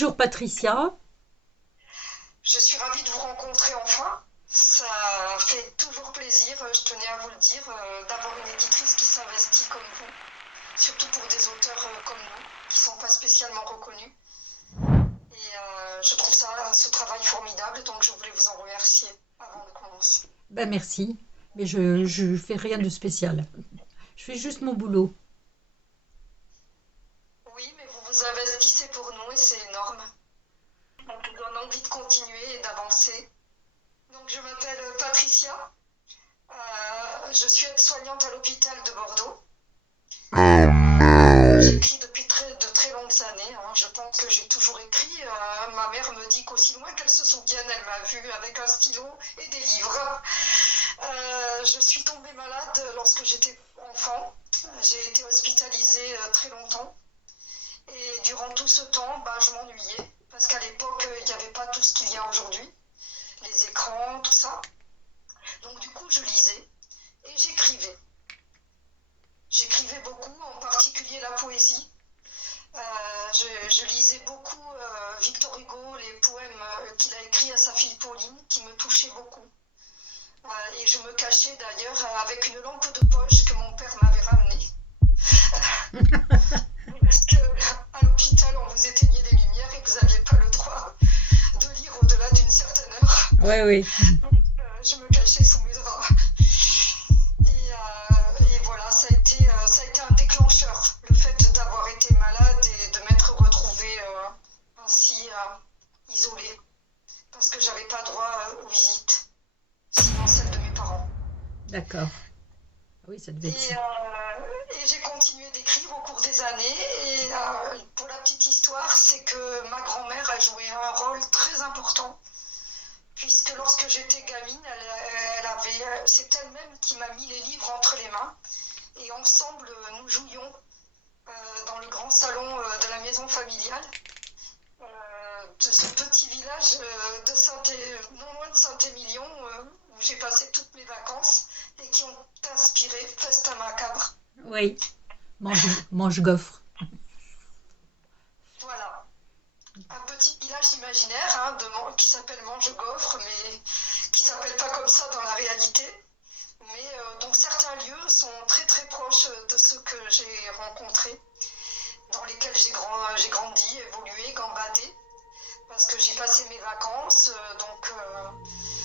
Bonjour Patricia. Je suis ravie de vous rencontrer enfin. Ça fait toujours plaisir, je tenais à vous le dire, d'avoir une éditrice qui s'investit comme vous, surtout pour des auteurs comme nous, qui ne sont pas spécialement reconnus. Et je trouve ce travail formidable, donc je voulais vous en remercier avant de commencer. Ben merci, mais je fais rien de spécial. Je fais juste mon boulot. Oui, mais vous vous investissez pour nous et c'est énorme. On vous donne envie de continuer et d'avancer. Donc je m'appelle Patricia, je suis aide-soignante à l'hôpital de Bordeaux. J'écris depuis de très longues années, hein. Je pense que j'ai toujours écrit. Ma mère me dit qu'aussi loin qu'elle se souvienne, elle m'a vue avec un stylo et des livres. Je suis tombée malade lorsque j'étais enfant. J'ai été hospitalisée très longtemps. Et durant tout ce temps, je m'ennuyais. Parce qu'à l'époque, il n'y avait pas tout ce qu'il y a aujourd'hui. Les écrans, tout ça. Donc du coup, je lisais et j'écrivais. J'écrivais beaucoup, en particulier la poésie. Je lisais beaucoup Victor Hugo, les poèmes qu'il a écrits à sa fille Pauline, qui me touchaient beaucoup. Et je me cachais d'ailleurs avec une lampe de poche que mon père m'avait ramenée. Parce qu'à l'hôpital, on vous éteignait les lumières et vous n'aviez pas le droit de lire au-delà d'une certaine heure. Oui, oui. Donc, je me cachais sous mes draps. Et voilà, ça a été un déclencheur, le fait d'avoir été malade et de m'être retrouvée ainsi isolée, parce que j'avais pas droit aux visites, sinon celles de mes parents. D'accord. Oui, ça devait être ça. Et j'ai continué d'écrire au cours des années. Et pour la petite histoire, c'est que ma grand-mère a joué un rôle très important, puisque lorsque j'étais gamine, c'est elle-même qui m'a mis les livres entre les mains. Et ensemble, nous jouions dans le grand salon de la maison familiale de ce petit village non loin de Saint-Émilion, où j'ai passé toutes mes vacances et qui ont inspiré Festin Macabre. Oui. Mange gaufre. Voilà. Un petit village imaginaire qui s'appelle Mangegoffre, mais qui s'appelle pas comme ça dans la réalité. Mais dont certains lieux sont très très proches de ceux que j'ai rencontrés, dans lesquels j'ai grandi, évolué, gambadé, parce que j'ai passé mes vacances, donc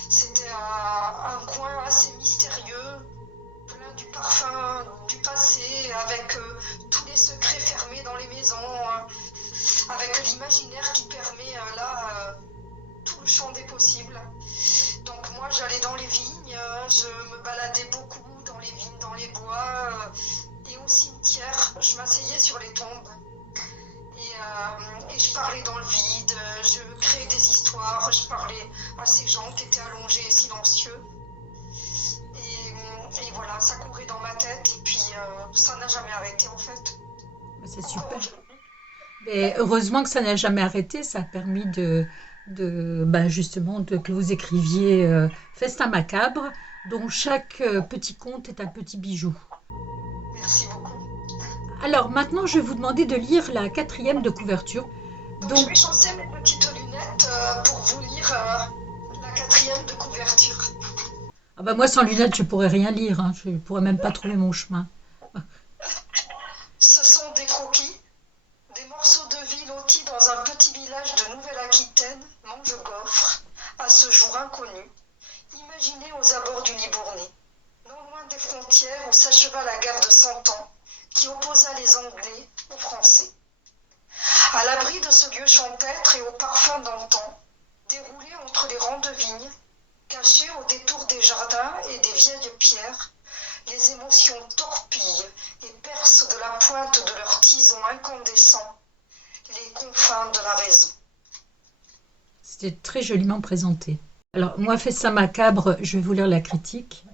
c'était un coin assez mystérieux, plein du parfum du passé, avec tous les secrets fermés dans les maisons, avec l'imaginaire qui permet tout le champ des possibles. Donc moi j'allais dans les vignes, je me baladais beaucoup dans les vignes, dans les bois, et au cimetière, je m'asseyais sur les tombes. Et je parlais dans le vide, je créais des histoires, je parlais à ces gens qui étaient allongés et silencieux. Et voilà, ça courait dans ma tête, et puis ça n'a jamais arrêté en fait. C'est Encore super. aujourd'hui. Mais heureusement que ça n'a jamais arrêté. Ça a permis justement que vous écriviez Festin macabre, dont chaque petit conte est un petit bijou. Merci beaucoup. Alors maintenant, je vais vous demander de lire la quatrième de couverture. Donc je vais changer mes petites lunettes pour vous lire la quatrième de couverture. Moi, sans lunettes, je pourrais rien lire. Hein. Je pourrais même pas trouver mon chemin. Ce sont des croquis, des morceaux de vie lotis dans un petit village de Nouvelle-Aquitaine, Mangegoffre, à ce jour inconnu, imaginé aux abords du Libournais, non loin des frontières où s'acheva la guerre de 100 ans, qui opposa les Anglais aux Français. À l'abri de ce lieu champêtre et au parfum d'antan, déroulé entre les rangs de vignes, caché au détour des jardins et des vieilles pierres, les émotions torpillent et percent de la pointe de leurs tisons incandescents les confins de la raison. C'était très joliment présenté. Alors, moi, Festin macabre, je vais vous lire la critique.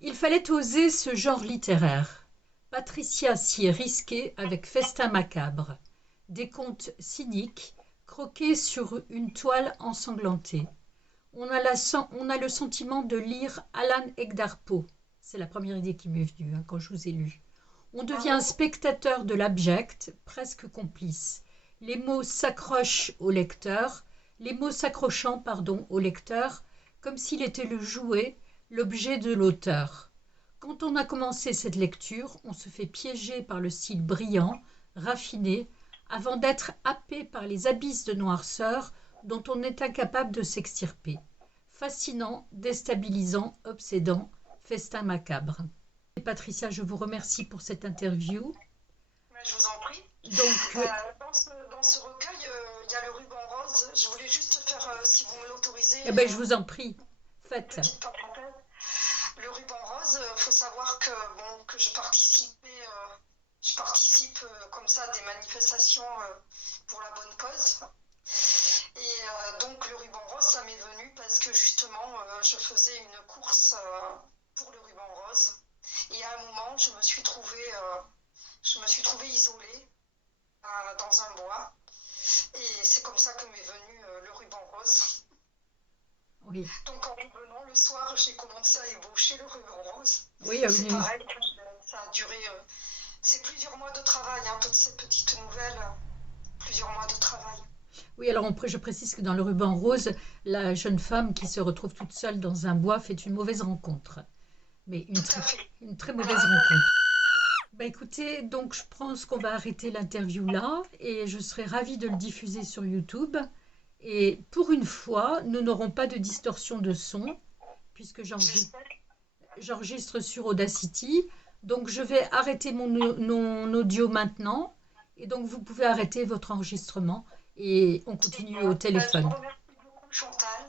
Il fallait oser ce genre littéraire. Patricia s'y est risquée avec Festin macabre. Des contes cyniques, croqués sur une toile ensanglantée. On a le sentiment de lire Alan Edgar Poe. C'est la première idée qui m'est venue quand je vous ai lu. On devient spectateur de l'abject, presque complice. les mots s'accrochent au lecteur, les mots s'accrochant, pardon, au lecteur, comme s'il était le jouet, l'objet de l'auteur. Quand on a commencé cette lecture, on se fait piéger par le style brillant, raffiné, avant d'être happé par les abysses de noirceur dont on est incapable de s'extirper. Fascinant, déstabilisant, obsédant, festin macabre. Et Patricia, je vous remercie pour cette interview. Je vous en prie. Donc, dans ce recueil, il y a le ruban rose. Je voulais juste faire, si vous me l'autorisez, je vous en prie, faites. petite parenthèse. Le ruban rose, il faut savoir que, bon, que je participe comme ça à des manifestations pour la bonne cause. Et donc le ruban rose, ça m'est venu parce que justement, je faisais une course pour le ruban rose. Et à un moment, je me suis trouvée isolée dans un bois. Et c'est comme ça que m'est venu le ruban rose. Oui. Donc en revenant le soir, j'ai commencé à ébaucher le ruban rose. Oui, c'est pareil, ça a duré, c'est plusieurs mois de travail, hein, toutes ces petites nouvelles, plusieurs mois de travail. Oui, alors je précise que dans le ruban rose, la jeune femme qui se retrouve toute seule dans un bois fait une mauvaise rencontre. Mais une très mauvaise rencontre. Écoutez, donc je pense qu'on va arrêter l'interview là et je serai ravie de le diffuser sur YouTube. Et pour une fois, nous n'aurons pas de distorsion de son puisque j'enregistre sur Audacity. Donc je vais arrêter mon audio maintenant et donc vous pouvez arrêter votre enregistrement et on continue au téléphone. Je vous remercie beaucoup, Chantal.